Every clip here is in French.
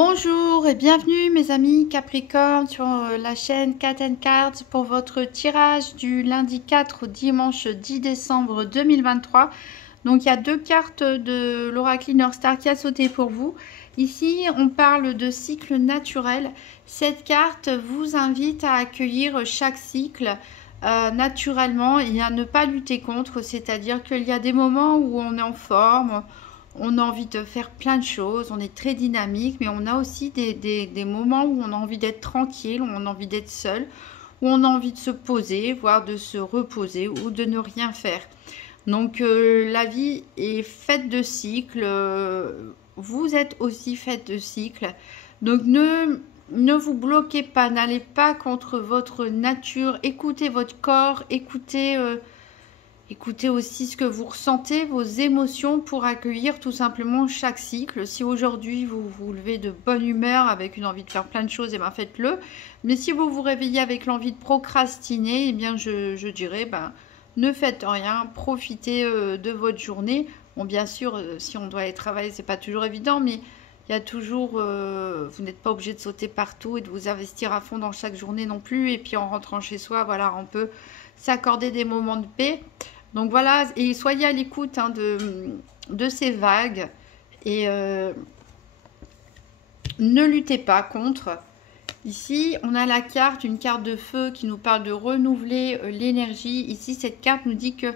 Bonjour et bienvenue mes amis Capricorne sur la chaîne Cat Cards pour votre tirage du lundi 4 au dimanche 10 décembre 2023. Donc il y a deux cartes de l'oracle Inner Star qui a sauté pour vous. Ici on parle de cycle naturel. Cette carte vous invite à accueillir chaque cycle naturellement et à ne pas lutter contre. C'est-à-dire qu'il y a des moments où on est en forme, on a envie de faire plein de choses, on est très dynamique, mais on a aussi des moments où on a envie d'être tranquille, où on a envie d'être seul, où on a envie de se poser, voire de se reposer ou de ne rien faire. Donc la vie est faite de cycles, vous êtes aussi faite de cycles. Donc ne vous bloquez pas, n'allez pas contre votre nature, écoutez votre corps, écoutez aussi ce que vous ressentez, vos émotions pour accueillir tout simplement chaque cycle. Si aujourd'hui vous vous levez de bonne humeur avec une envie de faire plein de choses, et ben faites-le. Mais si vous vous réveillez avec l'envie de procrastiner, eh bien je dirais ne faites rien, profitez de votre journée. Bon, bien sûr, si on doit aller travailler, c'est pas toujours évident, mais il y a toujours, vous n'êtes pas obligé de sauter partout et de vous investir à fond dans chaque journée non plus. Et puis en rentrant chez soi, voilà, on peut s'accorder des moments de paix. Donc voilà, et soyez à l'écoute de ces vagues et ne luttez pas contre. Ici, on a la carte, une carte de feu qui nous parle de renouveler l'énergie. Ici, cette carte nous dit que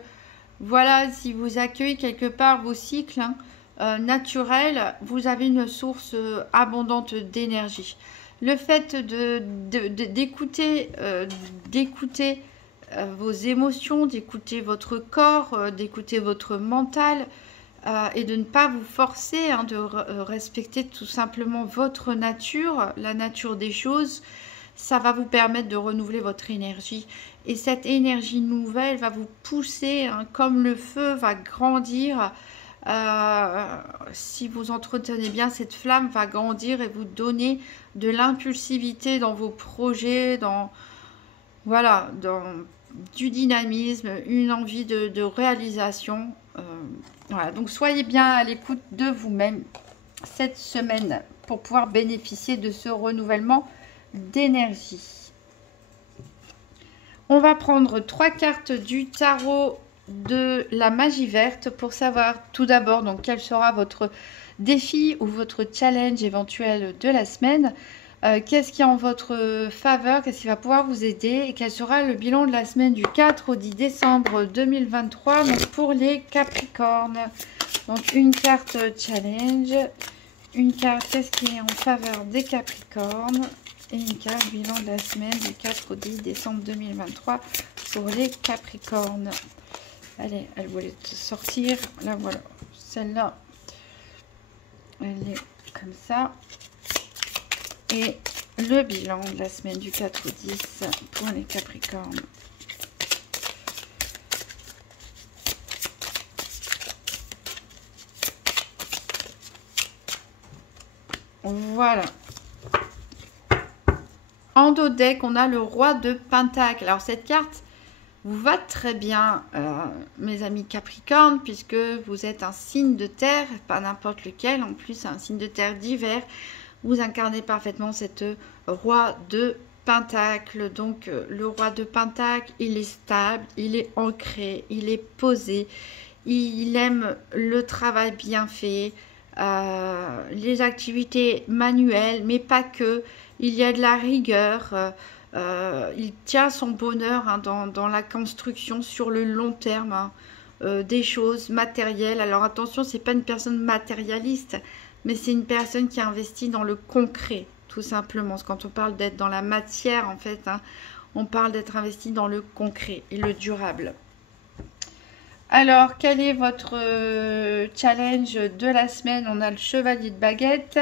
voilà, si vous accueillez quelque part vos cycles naturels, vous avez une source abondante d'énergie. Le fait d'écouter vos émotions, d'écouter votre corps, d'écouter votre mental et de ne pas vous forcer, de respecter tout simplement votre nature, la nature des choses, ça va vous permettre de renouveler votre énergie. Et cette énergie nouvelle va vous pousser, comme le feu va grandir. Si vous entretenez bien cette flamme, va grandir et vous donner de l'impulsivité dans vos projets, voilà, dans du dynamisme, une envie de réalisation. Voilà, donc soyez bien à l'écoute de vous-même cette semaine pour pouvoir bénéficier de ce renouvellement d'énergie. On va prendre 3 cartes du tarot de la magie verte pour savoir tout d'abord donc quel sera votre défi ou votre challenge éventuel de la semaine. Qu'est-ce qui est en votre faveur, qu'est-ce qui va pouvoir vous aider et quel sera le bilan de la semaine du 4 au 10 décembre 2023 donc pour les Capricornes. Donc une carte challenge, une carte qu'est-ce qui est en faveur des Capricornes et une carte bilan de la semaine du 4 au 10 décembre 2023 pour les Capricornes. Allez, elle voulait sortir, là voilà, celle-là, elle est comme ça. Et le bilan de la semaine du 4 au 10 pour les Capricornes. Voilà. En dos deck, on a le roi de Pentacle. Alors cette carte vous va très bien, mes amis Capricornes, puisque vous êtes un signe de terre, pas n'importe lequel, en plus un signe de terre d'hiver. Vous incarnez parfaitement cette roi de Pentacle. Donc le roi de Pentacle, il est stable, il est ancré, il est posé, il aime le travail bien fait, les activités manuelles, mais pas que. Il y a de la rigueur, il tient son bonheur dans la construction sur le long terme des choses matérielles. Alors attention, c'est pas une personne matérialiste, mais c'est une personne qui investit dans le concret, tout simplement. Quand on parle d'être dans la matière, en fait, on parle d'être investi dans le concret et le durable. Alors, quel est votre challenge de la semaine? On a le chevalier de baguette.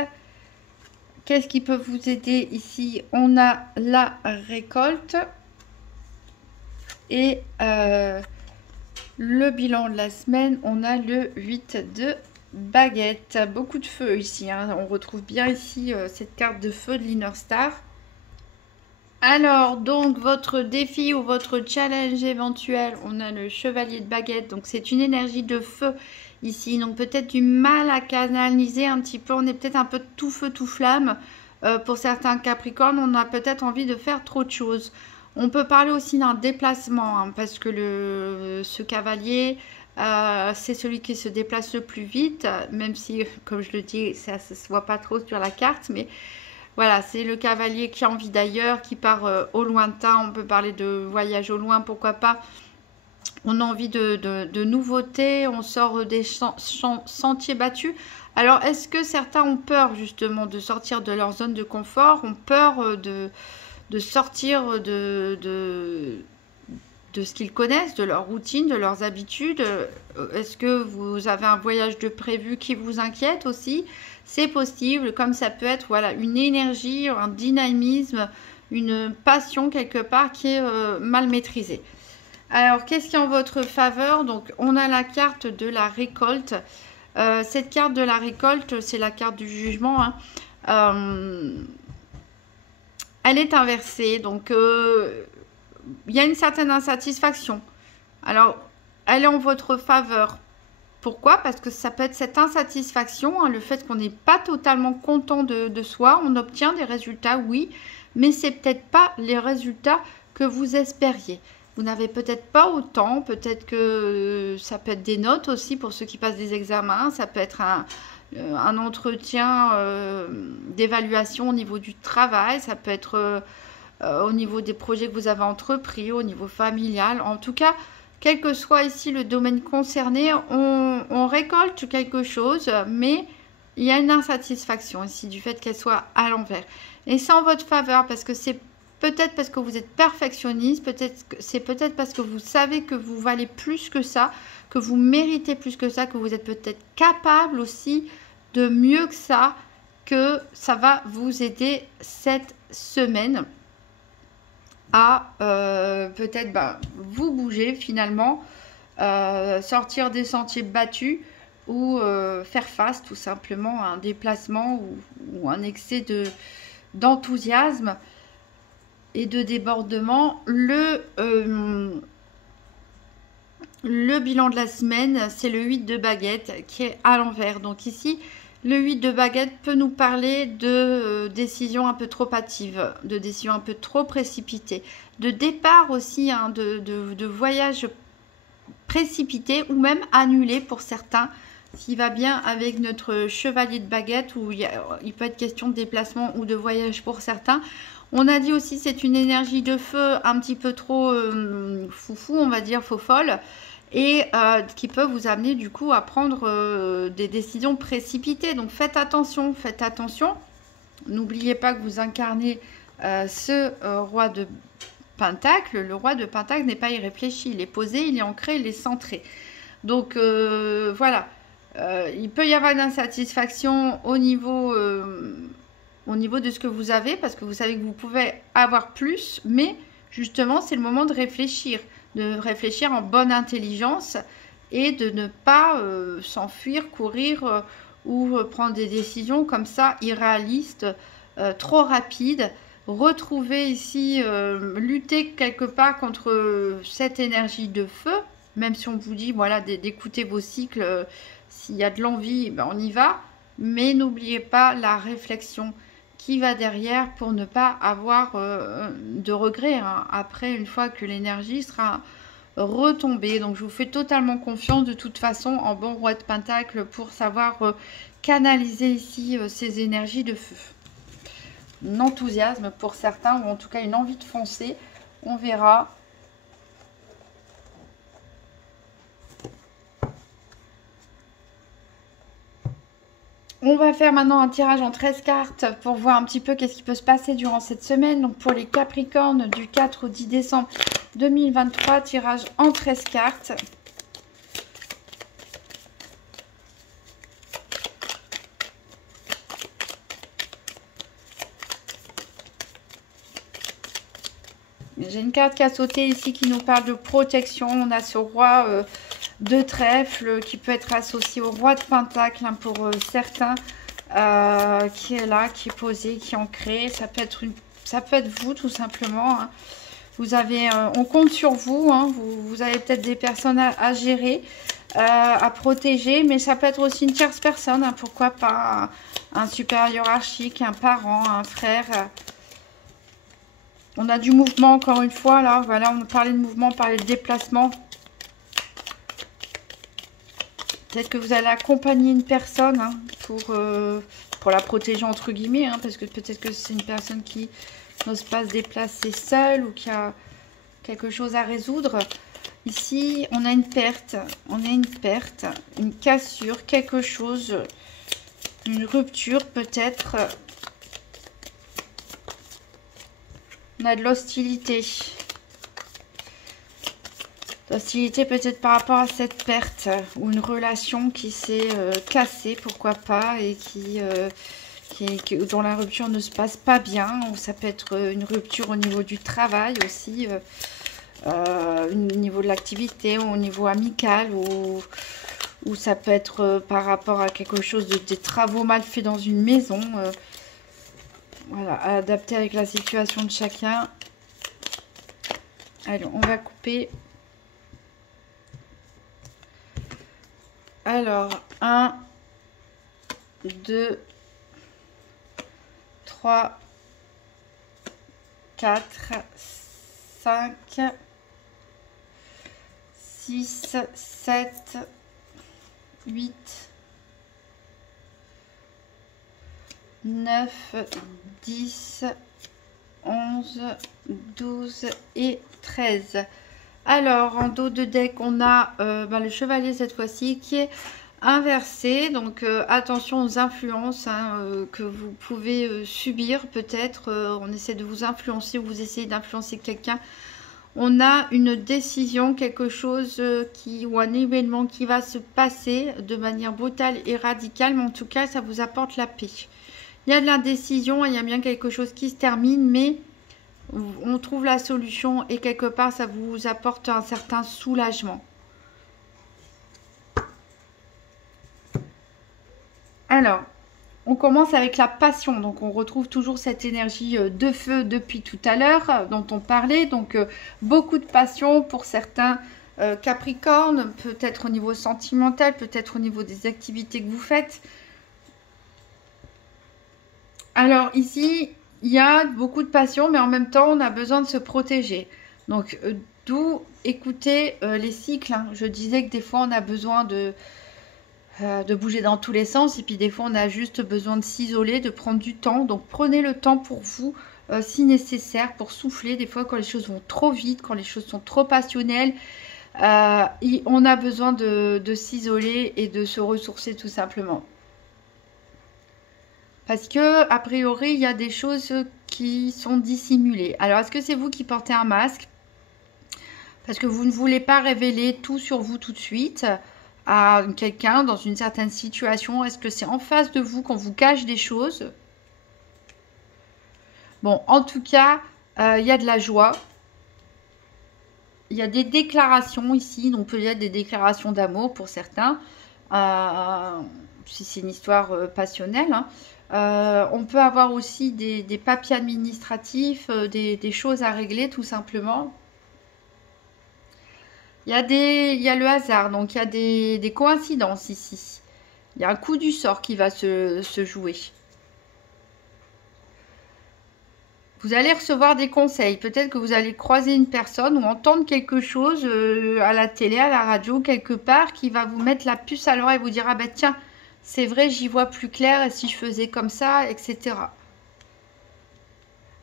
Qu'est-ce qui peut vous aider ici? On a la récolte. Et le bilan de la semaine, on a le 8 de baguette. Beaucoup de feu ici, on retrouve bien ici cette carte de feu de l'Inner Star. Alors donc votre défi ou votre challenge éventuel, on a le chevalier de baguette, donc c'est une énergie de feu ici. Donc peut-être du mal à canaliser un petit peu. On est peut-être un peu tout feu, tout flamme. Pour certains Capricornes, on a peut-être envie de faire trop de choses. On peut parler aussi d'un déplacement, hein, parce que ce cavalier, c'est celui qui se déplace le plus vite, même si, comme je le dis, ça ne se voit pas trop sur la carte, mais voilà, c'est le cavalier qui a envie d'ailleurs, qui part au lointain. On peut parler de voyage au loin, pourquoi pas. On a envie de nouveautés, on sort des sentiers battus. Alors, est-ce que certains ont peur justement de sortir de leur zone de confort, ont peur de sortir de ce qu'ils connaissent, de leur routine, de leurs habitudes? Est-ce que vous avez un voyage de prévu qui vous inquiète aussi? C'est possible, comme ça peut être voilà, une énergie, un dynamisme, une passion quelque part qui est mal maîtrisée. Alors, qu'est-ce qui est en votre faveur? Donc, on a la carte de la récolte. Cette carte de la récolte, c'est la carte du jugement, hein. Elle est inversée, donc il y a une certaine insatisfaction. Alors, elle est en votre faveur. Pourquoi? Parce que ça peut être cette insatisfaction, hein, le fait qu'on n'est pas totalement content de soi. On obtient des résultats, oui, mais c'est peut-être pas les résultats que vous espériez. Vous n'avez peut-être pas autant, peut-être que ça peut être des notes aussi pour ceux qui passent des examens, ça peut être un entretien d'évaluation au niveau du travail, ça peut être au niveau des projets que vous avez entrepris, au niveau familial. En tout cas, quel que soit ici le domaine concerné, on récolte quelque chose, mais il y a une insatisfaction ici du fait qu'elle soit à l'envers. Et c'est en votre faveur parce que c'est peut-être parce que vous êtes perfectionniste, c'est peut-être parce que vous savez que vous valez plus que ça, que vous méritez plus que ça, que vous êtes peut-être capable aussi de mieux que ça va vous aider cette semaine à peut-être vous bouger finalement, sortir des sentiers battus ou faire face tout simplement à un déplacement ou un excès d'enthousiasme et de débordement. Le bilan de la semaine, c'est le 8 de baguette qui est à l'envers. Donc ici, le 8 de baguette peut nous parler de décisions un peu trop hâtives, de décisions un peu trop précipitées, de départ aussi, hein, de voyages précipités ou même annulés pour certains. S'il va bien avec notre chevalier de baguette, où il peut être question de déplacement ou de voyage pour certains. On a dit aussi c'est une énergie de feu un petit peu trop foufou, on va dire, faux folle, et qui peut vous amener du coup à prendre des décisions précipitées. Donc faites attention, faites attention. N'oubliez pas que vous incarnez ce roi de Pentacle. Le roi de Pentacle n'est pas irréfléchi, il est posé, il est ancré, il est centré. Donc voilà, il peut y avoir une insatisfaction au niveau de ce que vous avez, parce que vous savez que vous pouvez avoir plus, mais justement, c'est le moment de réfléchir en bonne intelligence et de ne pas s'enfuir, courir ou prendre des décisions comme ça, irréalistes, trop rapides. Retrouver ici, lutter quelque part contre cette énergie de feu, même si on vous dit, voilà, d'écouter vos cycles, s'il y a de l'envie, on y va, mais n'oubliez pas la réflexion qui va derrière pour ne pas avoir de regrets, hein, après, une fois que l'énergie sera retombée. Donc je vous fais totalement confiance de toute façon en bon roi de Pentacle pour savoir canaliser ici ces énergies de feu. Un enthousiasme pour certains, ou en tout cas une envie de foncer, on verra. On va faire maintenant un tirage en 13 cartes pour voir un petit peu qu'est-ce qui peut se passer durant cette semaine. Donc pour les Capricornes, du 4 au 10 décembre 2023, tirage en 13 cartes. J'ai une carte qui a sauté ici qui nous parle de protection. On a ce roi de trèfle qui peut être associé au roi de Pentacle, hein, pour certains, qui est là, qui est posé, qui est ancré. Ça peut être vous tout simplement, hein. Vous avez, on compte sur vous, hein. Vous avez peut-être des personnes à gérer. à protéger, mais ça peut être aussi une tierce personne, hein, pourquoi pas un supérieur hiérarchique, un parent, un frère. On a du mouvement encore une fois, là, voilà, on parlait de mouvement, on parlait de déplacement. Peut-être que vous allez accompagner une personne, hein, pour la protéger entre guillemets, hein, parce que peut-être que c'est une personne qui n'ose pas se déplacer seule ou qui a quelque chose à résoudre. Ici, on a une perte, une cassure, quelque chose, une rupture peut-être. On a de l'hostilité. L'hostilité peut-être par rapport à cette perte ou une relation qui s'est cassée, pourquoi pas, et dont la rupture ne se passe pas bien. Ou ça peut être une rupture au niveau du travail aussi, au niveau de l'activité, au niveau amical, ou ça peut être par rapport à quelque chose des travaux mal faits dans une maison. Voilà, à adapter avec la situation de chacun. Allez, on va couper. Alors, 1, 2, 3, 4, 5, 6, 7, 8, 9, 10, 11, 12 et 13. Alors, en dos de deck, on a le chevalier cette fois-ci qui est inversé. Donc, attention aux influences, hein, que vous pouvez subir peut-être. On essaie de vous influencer ou vous essayez d'influencer quelqu'un. On a une décision, quelque chose ou un événement qui va se passer de manière brutale et radicale. Mais en tout cas, ça vous apporte la paix. Il y a de l'indécision, il y a bien quelque chose qui se termine, mais on trouve la solution et quelque part ça vous apporte un certain soulagement. Alors, on commence avec la passion. Donc on retrouve toujours cette énergie de feu depuis tout à l'heure dont on parlait. Donc beaucoup de passion pour certains Capricornes, peut-être au niveau sentimental, peut-être au niveau des activités que vous faites. Alors ici, il y a beaucoup de passion, mais en même temps, on a besoin de se protéger. Donc, d'où écouter les cycles, hein. Je disais que des fois, on a besoin de bouger dans tous les sens. Et puis, des fois, on a juste besoin de s'isoler, de prendre du temps. Donc, prenez le temps pour vous, si nécessaire, pour souffler. Des fois, quand les choses vont trop vite, quand les choses sont trop passionnelles, on a besoin de s'isoler et de se ressourcer tout simplement. Parce que, a priori, il y a des choses qui sont dissimulées. Alors, est-ce que c'est vous qui portez un masque? Parce que vous ne voulez pas révéler tout sur vous tout de suite à quelqu'un dans une certaine situation. Est-ce que c'est en face de vous qu'on vous cache des choses? Bon, en tout cas, il y a de la joie. Il y a des déclarations ici. Donc, peut-être des déclarations d'amour pour certains. Si c'est une histoire passionnelle, hein. On peut avoir aussi des papiers administratifs, des choses à régler tout simplement. Il y a le hasard, donc il y a des coïncidences ici. Il y a un coup du sort qui va se jouer. Vous allez recevoir des conseils. Peut-être que vous allez croiser une personne ou entendre quelque chose à la télé, à la radio, quelque part, qui va vous mettre la puce à l'oreille et vous dire « Ah ben tiens, c'est vrai, j'y vois plus clair, et si je faisais comme ça, etc. »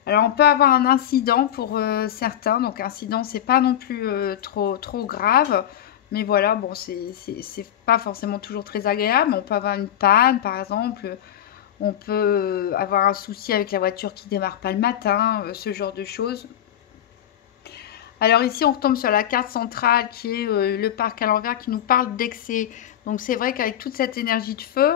Alors, on peut avoir un incident pour certains. Donc, incident, c'est pas non plus trop grave. Mais voilà, bon, c'est pas forcément toujours très agréable. On peut avoir une panne, par exemple. On peut avoir un souci avec la voiture qui démarre pas le matin, ce genre de choses. Alors ici, on retombe sur la carte centrale qui est le parc à l'envers qui nous parle d'excès. Donc c'est vrai qu'avec toute cette énergie de feu,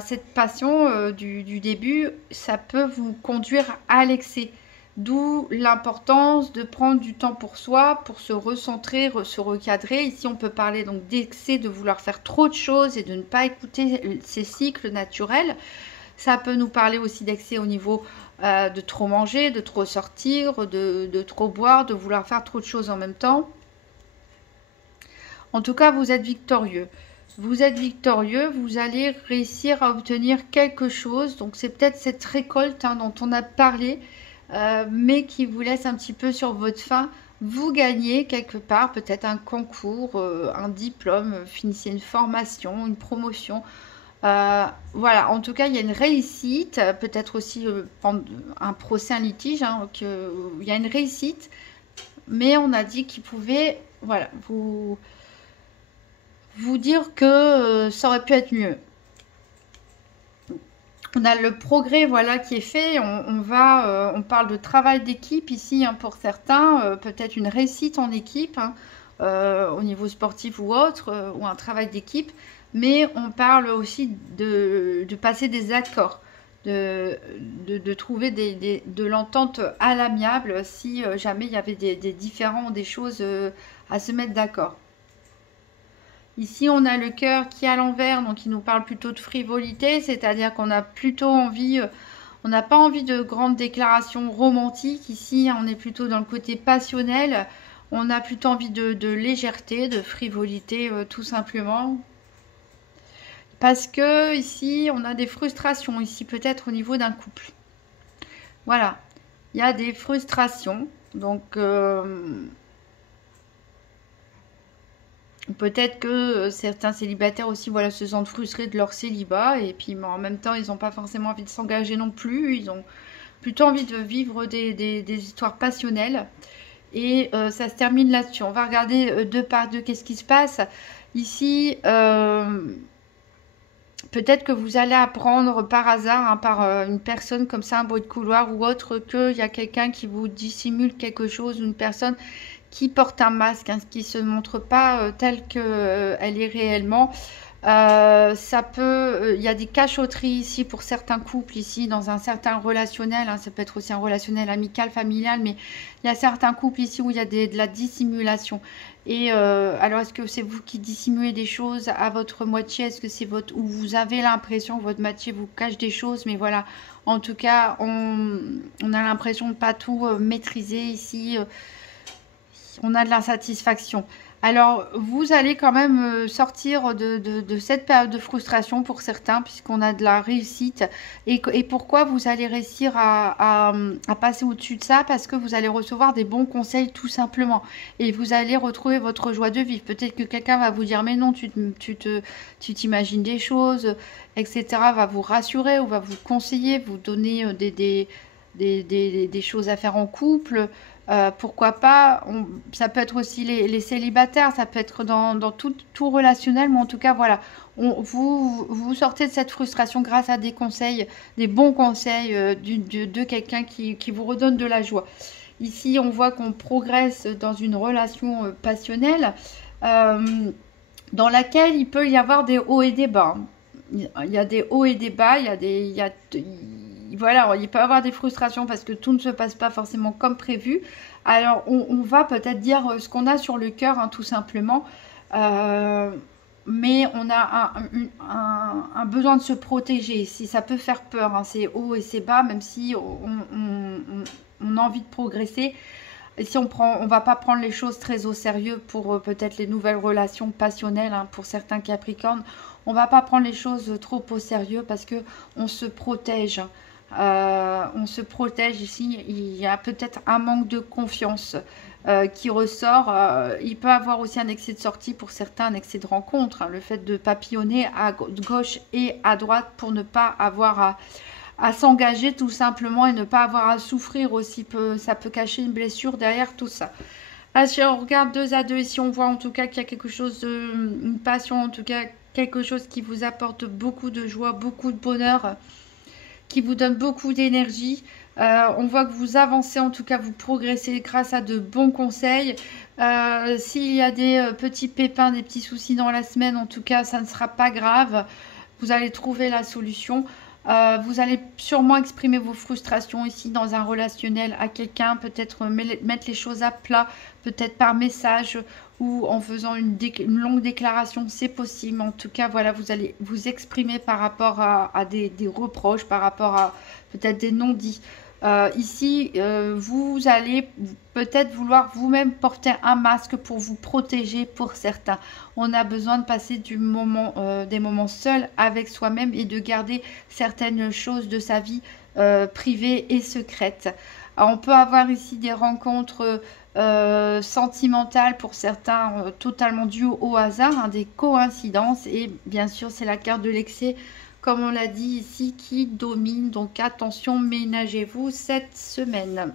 cette passion du début, ça peut vous conduire à l'excès. D'où l'importance de prendre du temps pour soi, pour se recentrer, se recadrer. Ici, on peut parler donc d'excès, de vouloir faire trop de choses et de ne pas écouter ces cycles naturels. Ça peut nous parler aussi d'excès au niveau de trop manger, de trop sortir, de trop boire, de vouloir faire trop de choses en même temps. En tout cas, vous êtes victorieux. Vous êtes victorieux, vous allez réussir à obtenir quelque chose. Donc c'est peut-être cette récolte dont on a parlé, mais qui vous laisse un petit peu sur votre faim. Vous gagnez quelque part, peut-être un concours, un diplôme, finissez une formation, une promotion. Voilà, en tout cas, il y a une réussite, peut-être aussi un procès, un litige, il y a une réussite, mais on a dit qu'il pouvait, voilà, vous dire que ça aurait pu être mieux. On a le progrès, voilà, qui est fait. On parle de travail d'équipe ici, pour certains, peut-être une réussite en équipe, au niveau sportif ou autre, ou un travail d'équipe. Mais on parle aussi de passer des accords, de trouver de l'entente à l'amiable si jamais il y avait des différends, des choses à se mettre d'accord. Ici, on a le cœur qui est à l'envers, donc il nous parle plutôt de frivolité, c'est-à-dire qu'on a plutôt envie, on n'a pas envie de grandes déclarations romantiques. Ici, on est plutôt dans le côté passionnel, on a plutôt envie de légèreté, de frivolité, tout simplement. Parce que ici, on a des frustrations, ici peut-être au niveau d'un couple. Voilà, il y a des frustrations, donc... peut-être que certains célibataires aussi, voilà, se sentent frustrés de leur célibat et puis en même temps, ils n'ont pas forcément envie de s'engager non plus. Ils ont plutôt envie de vivre des histoires passionnelles. Et ça se termine là-dessus. On va regarder deux par deux qu'est-ce qui se passe. Ici, peut-être que vous allez apprendre par hasard, par une personne comme ça, un bruit de couloir ou autre, qu'il y a quelqu'un qui vous dissimule quelque chose, une personne qui porte un masque, qui ne se montre pas telle qu'elle est réellement. Ça peut, il y a des cachotteries ici pour certains couples, ici dans un certain relationnel, ça peut être aussi un relationnel amical, familial, mais il y a certains couples ici où il y a de la dissimulation. Et alors, est-ce que c'est vous qui dissimulez des choses à votre moitié? Est-ce que c'est votre, ou vous avez l'impression que votre moitié vous cache des choses? Mais voilà, en tout cas, on a l'impression de ne pas tout maîtriser ici. On a de l'insatisfaction. Alors, vous allez quand même sortir de cette période de frustration pour certains, puisqu'on a de la réussite. Et pourquoi vous allez réussir à passer au-dessus de ça? Parce que vous allez recevoir des bons conseils, tout simplement. Et vous allez retrouver votre joie de vivre. Peut-être que quelqu'un va vous dire, mais non, tu t'imagines des choses, etc. Va vous rassurer ou va vous conseiller, vous donner des choses à faire en couple. Pourquoi pas, ça peut être aussi les célibataires, ça peut être dans tout relationnel, mais en tout cas, voilà, vous sortez de cette frustration grâce à des conseils, des bons conseils de quelqu'un qui vous redonne de la joie. Ici, on voit qu'on progresse dans une relation passionnelle dans laquelle il peut y avoir des hauts et des bas. Il y a des hauts et des bas, voilà, il peut y avoir des frustrations parce que tout ne se passe pas forcément comme prévu. Alors, on va peut-être dire ce qu'on a sur le cœur, tout simplement. Mais on a un besoin de se protéger. Si ça peut faire peur, c'est haut et c'est bas, même si on a envie de progresser. Et si on va pas prendre les choses très au sérieux pour peut-être les nouvelles relations passionnelles, pour certains Capricornes, on va pas prendre les choses trop au sérieux parce que on se protège. On se protège ici. Il y a peut-être un manque de confiance qui ressort. Il peut avoir aussi un excès de sortie pour certains, un excès de rencontre. Le fait de papillonner à gauche et à droite pour ne pas avoir à s'engager tout simplement et ne pas avoir à souffrir aussi. Ça peut cacher une blessure derrière tout ça. Ah, si on regarde 2 à 2 ici, on voit en tout cas qu'il y a quelque chose, une passion, en tout cas quelque chose qui vous apporte beaucoup de joie, beaucoup de bonheur, qui vous donne beaucoup d'énergie. On voit que vous avancez, en tout cas vous progressez grâce à de bons conseils. S'il y a des petits pépins, des petits soucis dans la semaine, en tout cas ça ne sera pas grave. Vous allez trouver la solution. Vous allez sûrement exprimer vos frustrations ici dans un relationnel à quelqu'un, peut-être mettre les choses à plat, peut-être par message ou en faisant une longue déclaration, c'est possible. En tout cas, voilà, vous allez vous exprimer par rapport à des reproches, par rapport à peut-être des non-dits. Ici, vous allez peut-être vouloir vous-même porter un masque pour vous protéger pour certains. On a besoin de passer des moments seuls avec soi-même et de garder certaines choses de sa vie privée et secrète. Alors, on peut avoir ici des rencontres sentimentales pour certains, totalement dues au hasard, hein, des coïncidences. Et bien sûr, c'est la carte de l'excès, comme on l'a dit ici, qui domine. Donc attention, ménagez-vous cette semaine.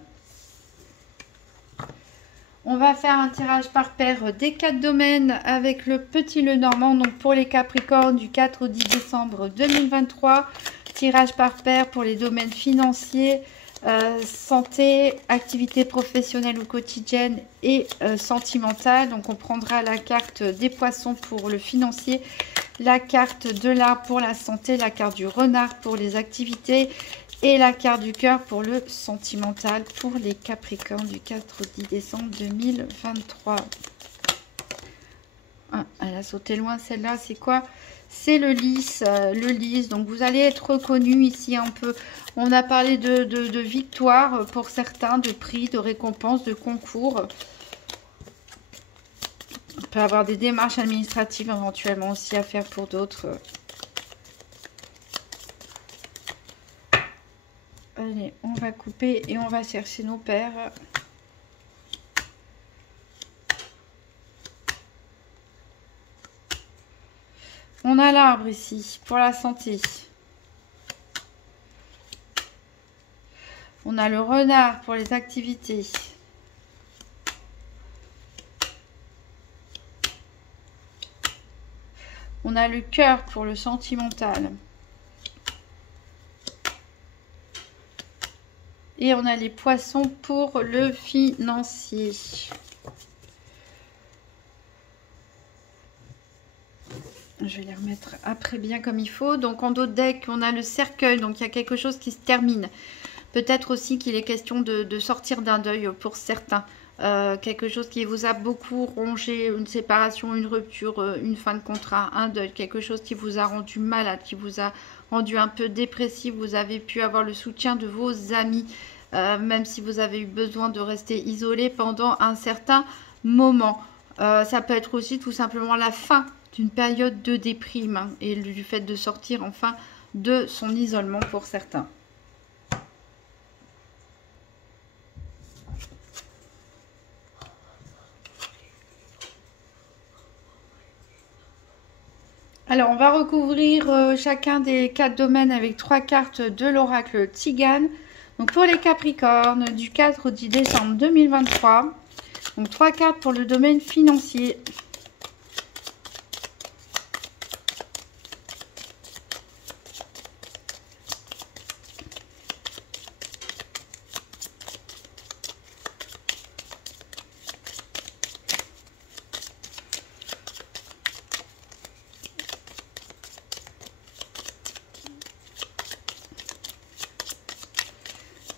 On va faire un tirage par paire des 4 domaines avec le petit Lenormand. Donc pour les Capricornes du 4 au 10 décembre 2023. Tirage par paire pour les domaines financiers, santé, activité professionnelle ou quotidienne et sentimentale. Donc on prendra la carte des poissons pour le financier, la carte de l'arbre pour la santé, la carte du renard pour les activités et la carte du cœur pour le sentimental pour les Capricornes du 4 au 10 décembre 2023. Ah, elle a sauté loin celle-là, c'est quoi? C'est le lys, donc vous allez être reconnu ici un peu. On a parlé de victoire pour certains, de prix, de récompenses, de concours. On peut avoir des démarches administratives éventuellement aussi à faire pour d'autres. Allez, on va couper et on va chercher nos paires. On a l'arbre ici pour la santé. On a le renard pour les activités. On a le cœur pour le sentimental. Et on a les poissons pour le financier. Je vais les remettre après bien comme il faut. Donc en dos de deck, on a le cercueil. Donc il y a quelque chose qui se termine. Peut-être aussi qu'il est question de sortir d'un deuil pour certains. Quelque chose qui vous a beaucoup rongé, une séparation, une rupture, une fin de contrat, un deuil. Quelque chose qui vous a rendu malade, qui vous a rendu un peu dépressif. Vous avez pu avoir le soutien de vos amis. Même si vous avez eu besoin de rester isolé pendant un certain moment. Ça peut être aussi tout simplement la fin d'une période de déprime, hein, et du fait de sortir enfin de son isolement pour certains. Alors, on va recouvrir chacun des 4 domaines avec 3 cartes de l'oracle Tzigane. Donc, pour les Capricornes, du 4 au 10 décembre 2023. Donc, 3 cartes pour le domaine financier.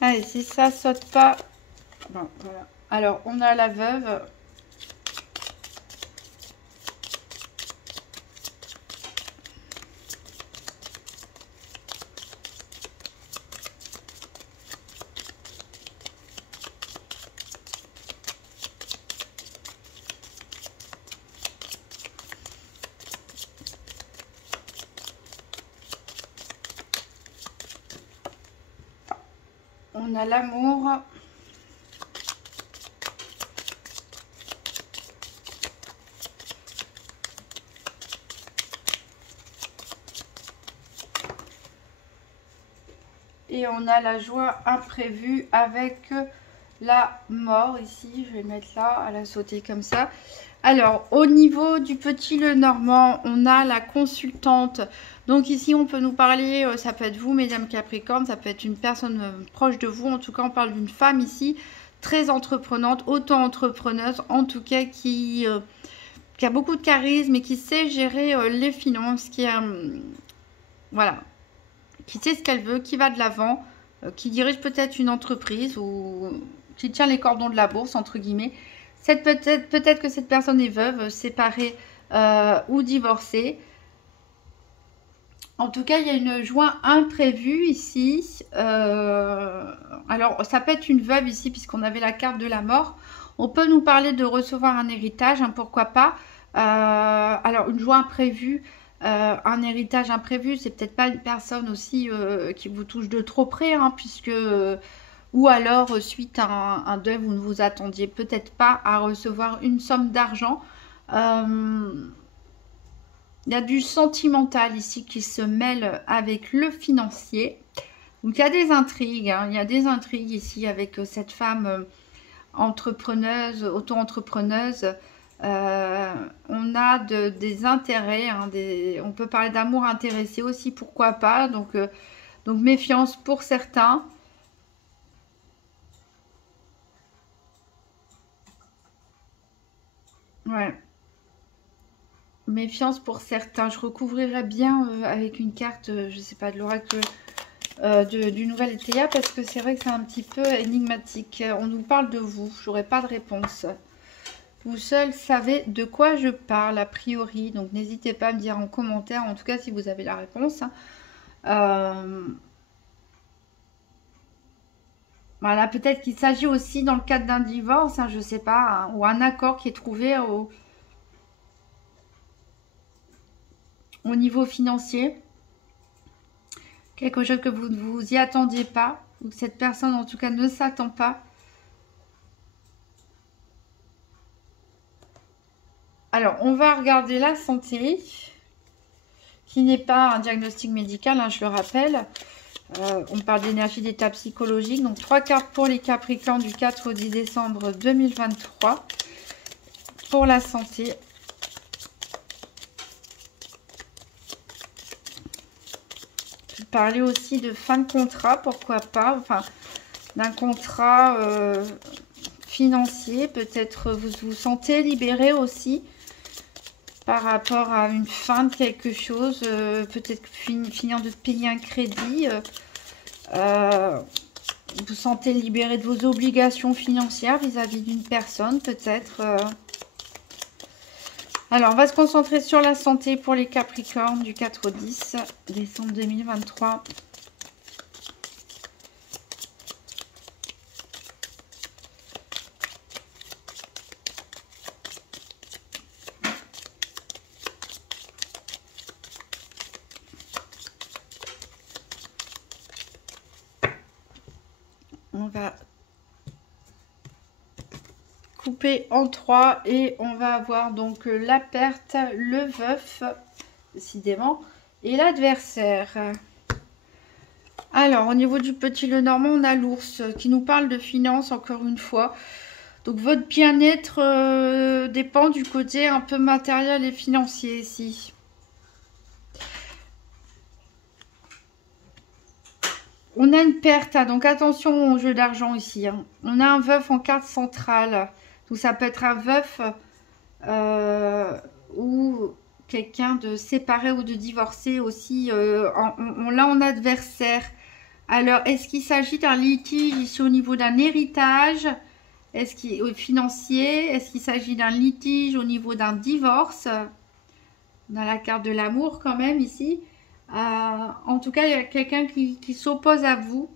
Allez, si ça saute pas... Bon, voilà. Alors, on a la veuve. On a l'amour. Et on a la joie imprévue avec la mort ici. Je vais mettre là, elle a sauté comme ça. Alors, au niveau du petit Lenormand, on a la consultante. Donc ici, on peut nous parler, ça peut être vous, mesdames Capricorne, ça peut être une personne proche de vous. En tout cas, on parle d'une femme ici, très entreprenante, auto-entrepreneuse, en tout cas, qui a beaucoup de charisme et qui sait gérer les finances, voilà, qui sait ce qu'elle veut, qui va de l'avant, qui dirige peut-être une entreprise ou qui tient les cordons de la bourse, entre guillemets. Peut-être que cette personne est veuve, séparée ou divorcée. En tout cas, il y a une joie imprévue ici. Alors, ça peut être une veuve ici, puisqu'on avait la carte de la mort. On peut nous parler de recevoir un héritage, hein, pourquoi pas. Alors, une joie imprévue, un héritage imprévu, c'est peut-être pas une personne aussi qui vous touche de trop près, hein, puisque... ou alors, suite à un deuil, vous ne vous attendiez peut-être pas à recevoir une somme d'argent. Il y a du sentimental ici qui se mêle avec le financier. Donc, il y a des intrigues. Hein, il y a des intrigues ici avec cette femme entrepreneuse, auto-entrepreneuse. On a des intérêts. Hein, on peut parler d'amour intéressé aussi, pourquoi pas. Donc méfiance pour certains. Ouais. Méfiance pour certains. Je recouvrirai bien avec une carte, je sais pas, de l'oracle du nouvel Etéia, parce que c'est vrai que c'est un petit peu énigmatique. On nous parle de vous, j'aurai pas de réponse. Vous seul savez de quoi je parle, a priori. Donc n'hésitez pas à me dire en commentaire, en tout cas si vous avez la réponse. Voilà, peut-être qu'il s'agit aussi dans le cadre d'un divorce, hein, je sais pas, hein, ou un accord qui est trouvé au niveau financier, quelque chose que vous ne vous y attendiez pas, ou que cette personne en tout cas ne s'attend pas. Alors, on va regarder la santé, qui n'est pas un diagnostic médical, hein, je le rappelle. On parle d'énergie d'état psychologique. Donc, 3 cartes pour les Capricornes du 4 au 10 décembre 2023. Pour la santé. Parler aussi de fin de contrat, pourquoi pas, enfin d'un contrat financier, peut-être vous vous sentez libéré aussi par rapport à une fin de quelque chose, peut-être finir de payer un crédit, vous vous sentez libéré de vos obligations financières vis-à-vis d'une personne peut-être. Alors, on va se concentrer sur la santé pour les Capricornes du 4 au 10 décembre 2023. On va couper en 3 et on va avoir donc la perte, le veuf, décidément, et l'adversaire. Alors, au niveau du petit Lenormand, on a l'ours qui nous parle de finances, encore une fois. Donc, votre bien-être dépend du côté un peu matériel et financier ici. On a une perte, hein, donc attention au jeu d'argent ici. Hein. On a un veuf en carte centrale. Donc, ça peut être un veuf ou quelqu'un de séparé ou de divorcé aussi. Là, en adversaire. Alors, est-ce qu'il s'agit d'un litige ici au niveau d'un héritage? Est-ce qu'il est financier? Est-ce qu'il s'agit d'un litige au niveau d'un divorce? On a la carte de l'amour quand même ici. En tout cas, il y a quelqu'un qui s'oppose à vous.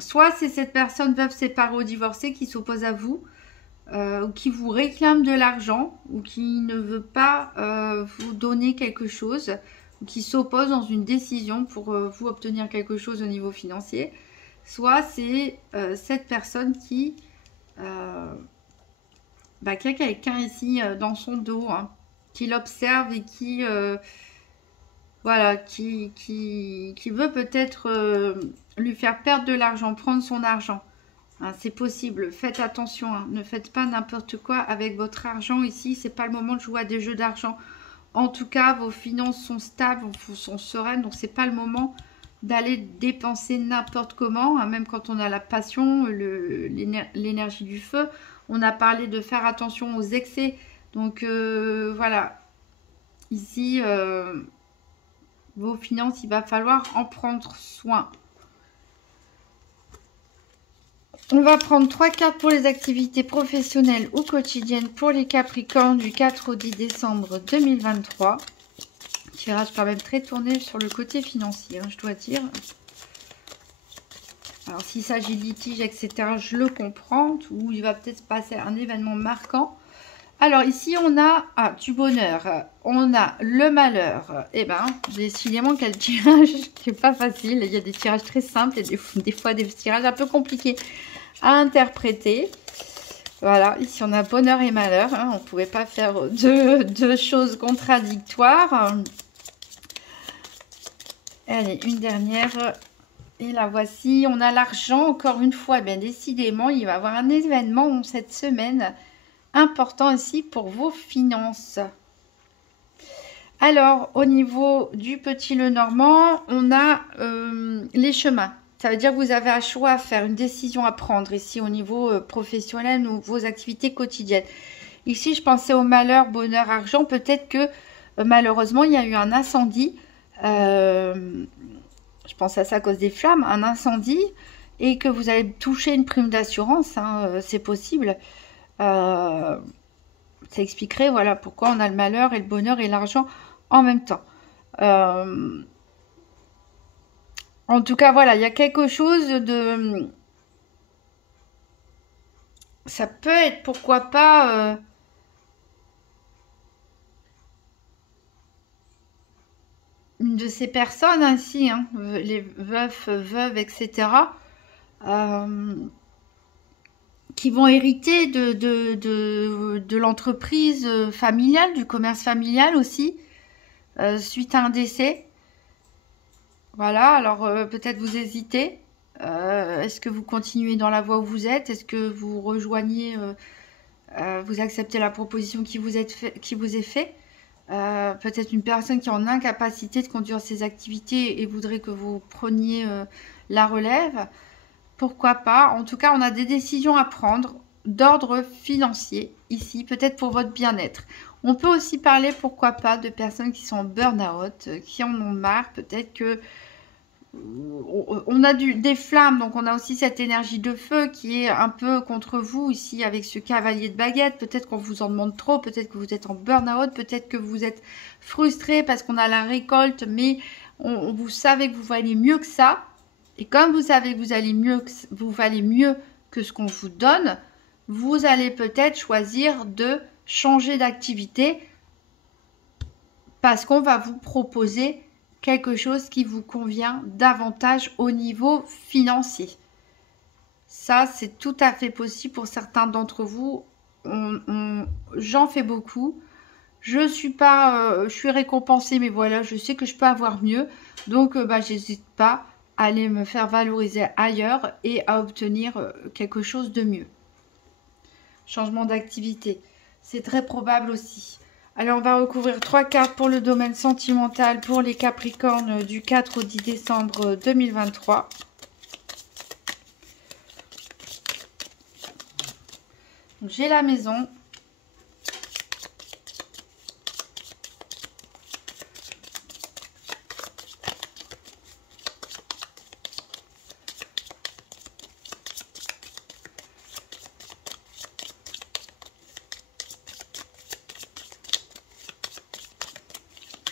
Soit c'est cette personne veuve séparée ou divorcée qui s'oppose à vous, ou qui vous réclame de l'argent, ou qui ne veut pas vous donner quelque chose, ou qui s'oppose dans une décision pour vous obtenir quelque chose au niveau financier. Soit c'est cette personne qui a quelqu'un ici dans son dos, hein, qui l'observe et qui... voilà, qui veut peut-être lui faire perdre de l'argent, prendre son argent. Hein, c'est possible, faites attention, hein, ne faites pas n'importe quoi avec votre argent ici, c'est pas le moment de jouer à des jeux d'argent. En tout cas, vos finances sont stables, sont sereines, donc c'est pas le moment d'aller dépenser n'importe comment, hein, même quand on a la passion, l'énergie du feu. On a parlé de faire attention aux excès, donc voilà, ici... vos finances, il va falloir en prendre soin. On va prendre 3 cartes pour les activités professionnelles ou quotidiennes pour les Capricornes du 4 au 10 décembre 2023. tirage quand même très tourné sur le côté financier, hein, je dois dire. Alors, s'il s'agit de litige, etc., je le comprends. Ou il va peut-être se passer un événement marquant. Alors, ici, on a du bonheur. On a le malheur. Eh bien, décidément, quel tirage qui n'est pas facile. Il y a des tirages très simples et des fois des tirages un peu compliqués à interpréter. Voilà, ici, on a bonheur et malheur. Hein. On ne pouvait pas faire deux choses contradictoires. Allez, une dernière. Et la voici, on a l'argent, encore une fois, bien décidément, il va y avoir un événement cette semaine important ici pour vos finances. Alors, au niveau du petit Lenormand, on a les chemins. Ça veut dire que vous avez un choix à faire, une décision à prendre ici au niveau professionnel ou vos activités quotidiennes. Ici, je pensais au malheur, bonheur, argent. Peut-être que malheureusement, il y a eu un incendie. Je pense à ça à cause des flammes, un incendie, et que vous allez toucher une prime d'assurance, hein, c'est possible. Ça expliquerait, voilà, pourquoi on a le malheur et le bonheur et l'argent en même temps. En tout cas, voilà, il y a quelque chose de... Ça peut être, pourquoi pas... une de ces personnes ainsi, hein, les veufs, veuves, etc., qui vont hériter de l'entreprise familiale, du commerce familial aussi, suite à un décès. Voilà, alors peut-être vous hésitez. Est-ce que vous continuez dans la voie où vous êtes? Est-ce que vous rejoignez, vous acceptez la proposition qui vous est faite? Peut-être une personne qui est en incapacité de conduire ses activités et voudrait que vous preniez la relève. Pourquoi pas? En tout cas, on a des décisions à prendre d'ordre financier ici, peut-être pour votre bien-être. On peut aussi parler, pourquoi pas, de personnes qui sont en burn-out, qui en ont marre. Peut-être que on a des flammes, donc on a aussi cette énergie de feu qui est un peu contre vous ici avec ce cavalier de baguette. Peut-être qu'on vous en demande trop, peut-être que vous êtes en burn-out, peut-être que vous êtes frustré parce qu'on a la récolte, mais vous savez que vous valez mieux que ça. Et comme vous savez que vous valez mieux que ce qu'on vous donne, vous allez peut-être choisir de changer d'activité parce qu'on va vous proposer quelque chose qui vous convient davantage au niveau financier. Ça, c'est tout à fait possible pour certains d'entre vous. J'en fais beaucoup. Je suis récompensée, mais voilà, je sais que je peux avoir mieux. Donc, j'hésite pas à aller me faire valoriser ailleurs et à obtenir quelque chose de mieux. Changement d'activité, c'est très probable aussi. Alors, on va recouvrir 3 cartes pour le domaine sentimental pour les Capricornes du 4 au 10 décembre 2023. J'ai la maison.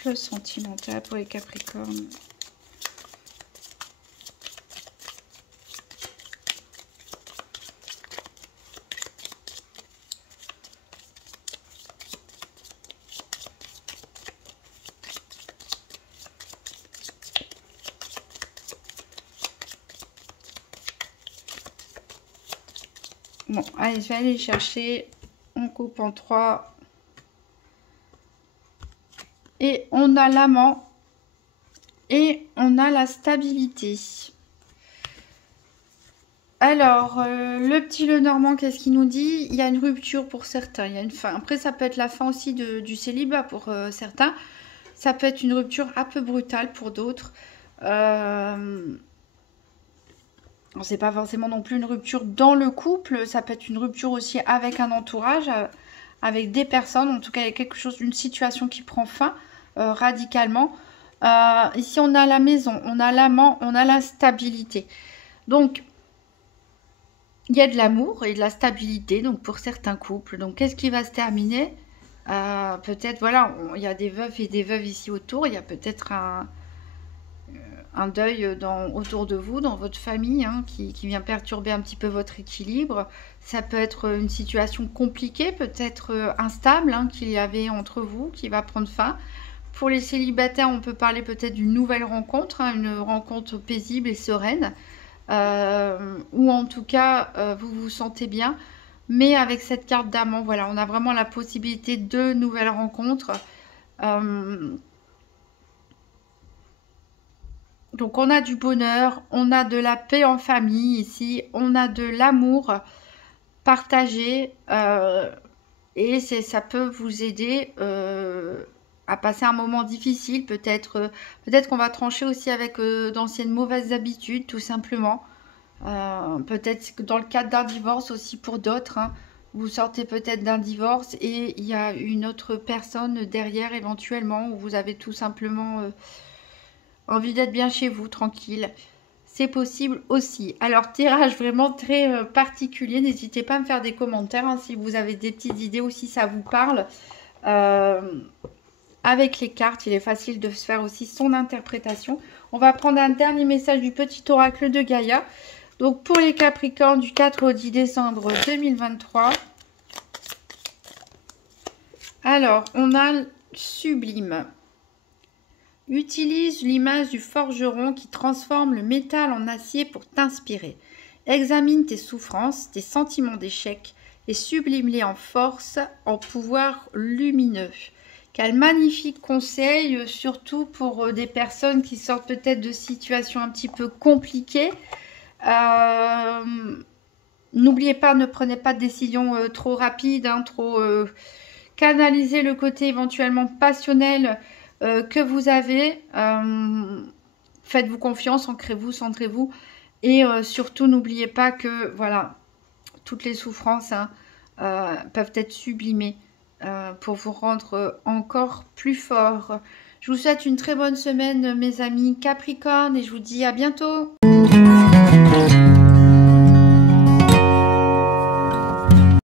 Le sentimental pour les Capricornes. Bon, allez, je vais aller chercher. On coupe en 3. Et on a l'amant. Et on a la stabilité. Alors, le petit Lenormand, qu'est-ce qu'il nous dit? Il y a une rupture pour certains. Il y a une fin. Après, ça peut être la fin aussi du célibat pour certains. Ça peut être une rupture un peu brutale pour d'autres. C'est pas forcément non plus une rupture dans le couple. Ça peut être une rupture aussi avec un entourage, avec des personnes. En tout cas, il y a quelque chose, une situation qui prend fin radicalement. Ici, on a la maison, on a l'amant, on a la stabilité. Donc, il y a de l'amour et de la stabilité donc pour certains couples. Donc, qu'est-ce qui va se terminer? Peut-être, voilà, il y a des veufs et des veuves ici autour. Il y a peut-être un deuil autour de vous, dans votre famille, hein, qui vient perturber un petit peu votre équilibre. Ça peut être une situation compliquée, peut-être instable, hein, qu'il y avait entre vous, qui va prendre fin. Pour les célibataires, on peut parler peut-être d'une nouvelle rencontre, hein, une rencontre paisible et sereine, ou en tout cas, vous vous sentez bien. Mais avec cette carte d'amant, voilà, on a vraiment la possibilité de nouvelles rencontres. Donc on a du bonheur, on a de la paix en famille ici, on a de l'amour partagé et ça peut vous aider à passer un moment difficile. Peut-être qu'on va trancher aussi avec d'anciennes mauvaises habitudes, tout simplement. Peut-être que dans le cadre d'un divorce aussi pour d'autres, hein, vous sortez peut-être d'un divorce et il y a une autre personne derrière éventuellement, où vous avez tout simplement envie d'être bien chez vous, tranquille. C'est possible aussi. Alors, tirage vraiment très particulier. N'hésitez pas à me faire des commentaires, hein, si vous avez des petites idées ou si ça vous parle. Avec les cartes, il est facile de se faire aussi son interprétation. On va prendre un dernier message du petit oracle de Gaïa. Donc, pour les Capricornes, du 4 au 10 décembre 2023. Alors, on a Sublime. Utilise l'image du forgeron qui transforme le métal en acier pour t'inspirer. Examine tes souffrances, tes sentiments d'échec et sublime-les en force, en pouvoir lumineux. Quel magnifique conseil, surtout pour des personnes qui sortent peut-être de situations un petit peu compliquées. N'oubliez pas, ne prenez pas de décisions trop rapides, hein, trop canalisez le côté éventuellement passionnel que vous avez. Faites-vous confiance, ancrez-vous, centrez-vous. Et surtout, n'oubliez pas que voilà, toutes les souffrances, hein, peuvent être sublimées pour vous rendre encore plus fort. Je vous souhaite une très bonne semaine, mes amis Capricorne, et je vous dis à bientôt.